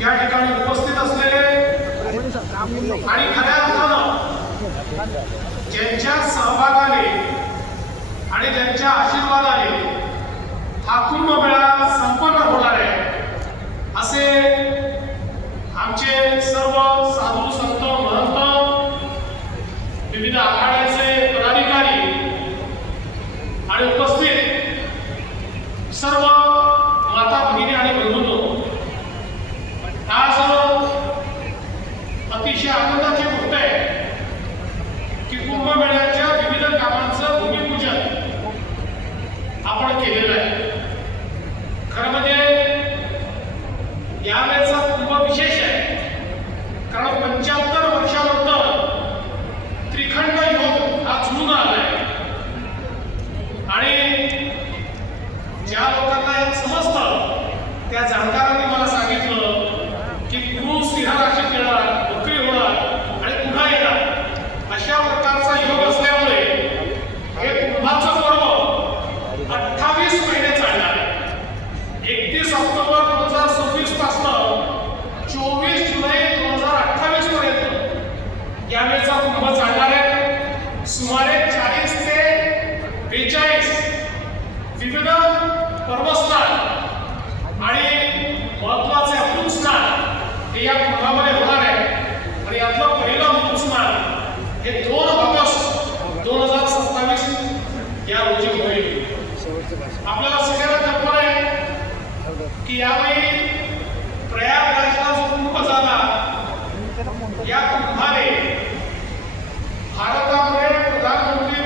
या ठिकाणी उपस्थित असलेले आणि खऱ्या अर्थानं ज्यांच्या सहभागाने आणि ज्यांच्या आशीर्वादाने हा कुंभमेळा संपन्न होणार आहे असे आमचे सर्व साधू संत महंत विविध आखाड्याचे पदाधिकारी आणि उपस्थित सर्व माता भगिनी आणि अतिशय आनंदाची गोष्ट आहे की कुंभमेळ्या विविध पर्वस्थान आणि महत्त्वाचे अमृतस्नान हे या भागामध्ये होणार आहे. आणि यातलं पहिलं अमृतस्नान हे दोन ऑगस्ट दोन हजार सत्तावीस या रोजी होईल. आपल्याला सगळ्यांना कल्पना आहे की यावेळी प्रयागराजला जो कुंभ झाला. या कुंभाने भारतामध्ये प्रधानमंत्री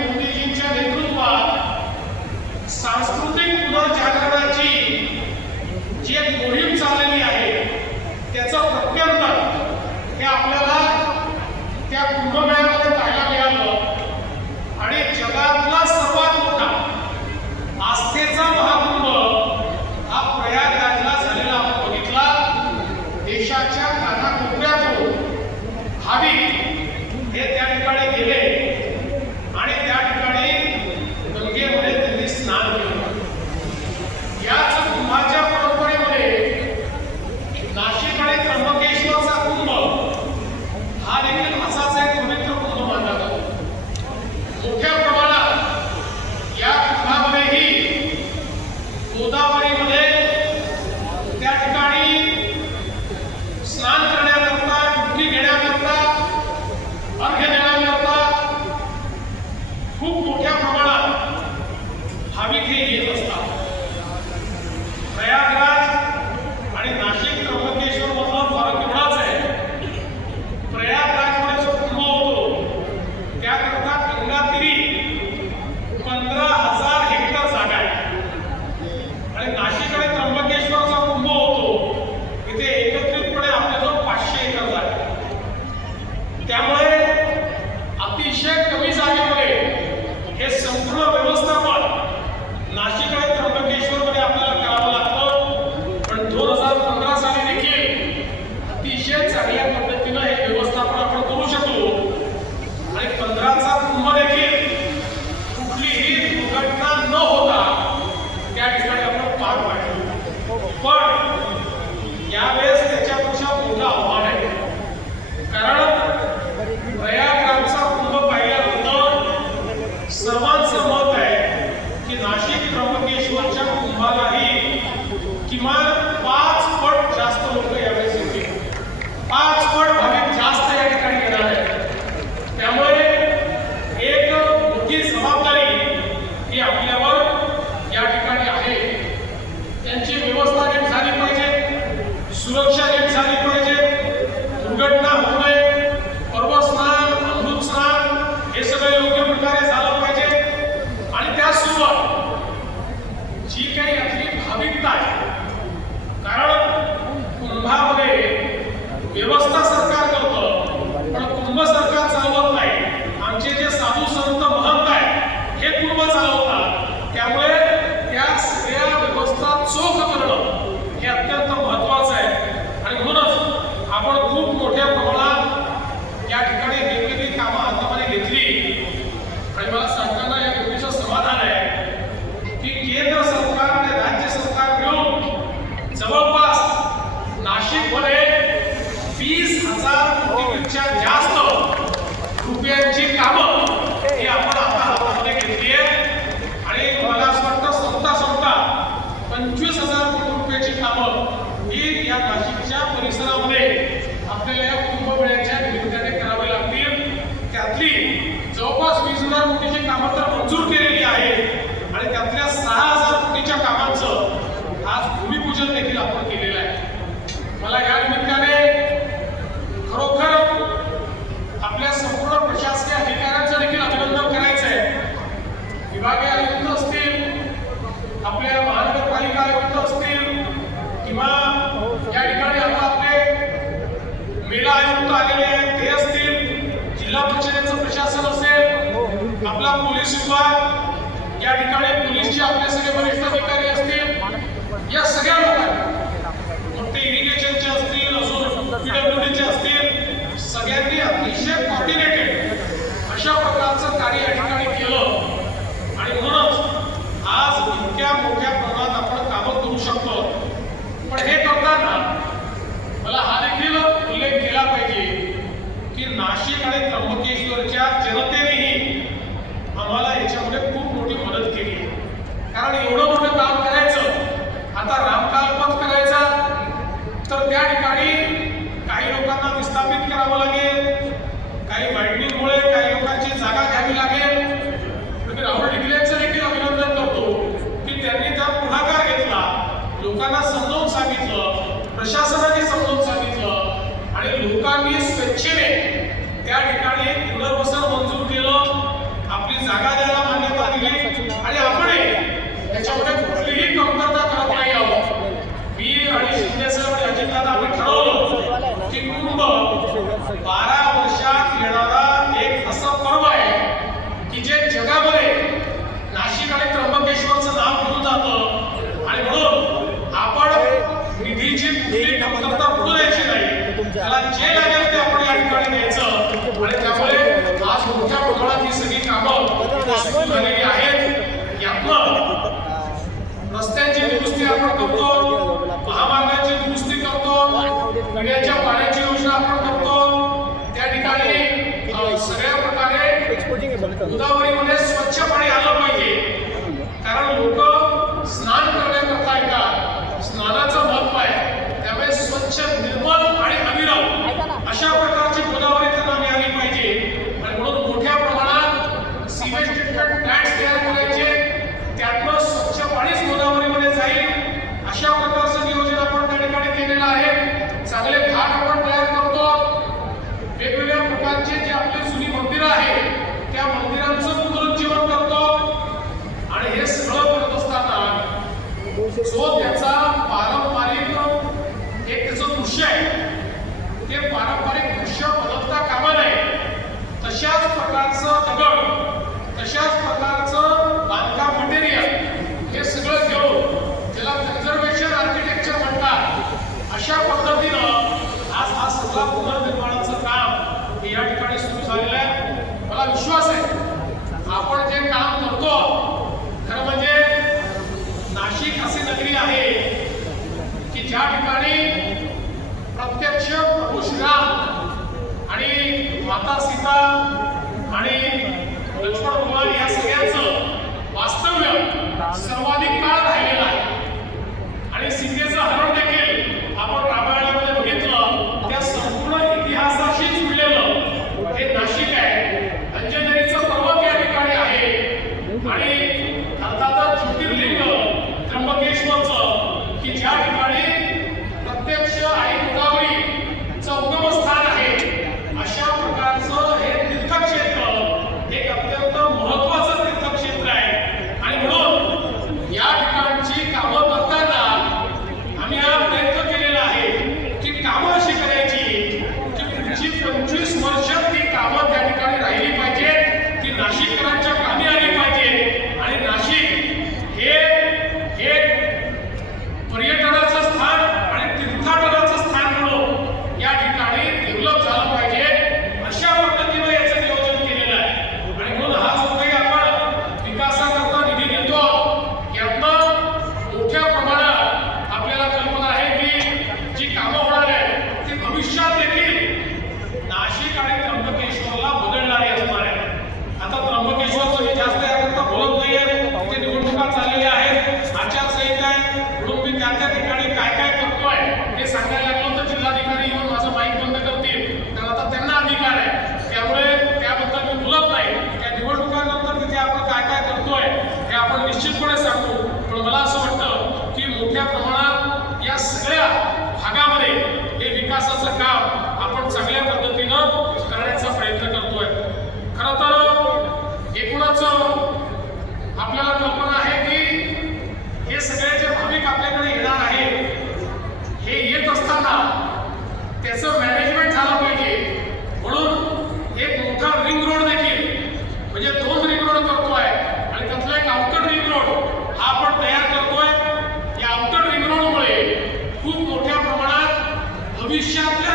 मोठ्या प्रमाणात या ठिकाणी वेगवेगळी कामं हातामध्ये घेतली. आणि मला सांगताना या गोष्टीचं समाधान आहे की केंद्र सरकार आणि राज्य सरकार मिळून जवळपास नाशिकमध्ये वीस हजार कोटीपेक्षा जास्त रुपयांची कामं ही आपण आता हातामध्ये घेतली आहे. आणि मला असं वाटतं संपता पंचवीस हजार कोटी रुपयाची कामं ही या नाशिकच्या परिसरामध्ये आपल्याला या कुंभमेळ्याच्या निमित्ताने करावी लागतील. त्यातली जवळपास वीस हजार कोटीची कामं तर मंजूर केलेली आहेत. आणि त्यातल्या सहा हजार कोटीच्या कामांचं आज भूमिपूजन देखील आपण केलेलं आहे. मला या निमित्ताने खरोखर आपल्या संपूर्ण प्रशासकीय अधिकाऱ्यांचं देखील अभिनंदन करायचं आहे विभागीय आयुक्त असतील आपल्या महानगरपालिका आयुक्त असतील किंवा या ठिकाणी आता आपले मेला आलेले आहेत ते असतील जिल्हा परिषदेचं प्रशासन असेल आपला पोलीस विभाग या ठिकाणी पोलीसचे आपले सगळे वरिष्ठ अधिकारी असतील या सगळ्या लोकांना मग ते इरिगेशनचे असतील अजून पीडब्ल्यूडीचे असतील सगळ्यांनी अतिशय कॉर्डिनेटेड अशा प्रकारचं कार्य या ठिकाणी केलं. आणि म्हणूनच आज इतक्या मोठ्या ज्या ठिकाणी प्रत्यक्ष प्रभू श्रीराम आणि माता सीता आणि लक्ष्मण भगवान त्याचं मॅनेजमेंट झालं पाहिजे. म्हणून एक मोठा रिंग रोड देखील म्हणजे दोन रिंग रोड करतोय. आणि त्यातला एक आउटर रिंग रोड हा आपण तयार करतोय. या आउटर रिंग रोडमुळे खूप मोठ्या प्रमाणात भविष्यातल्या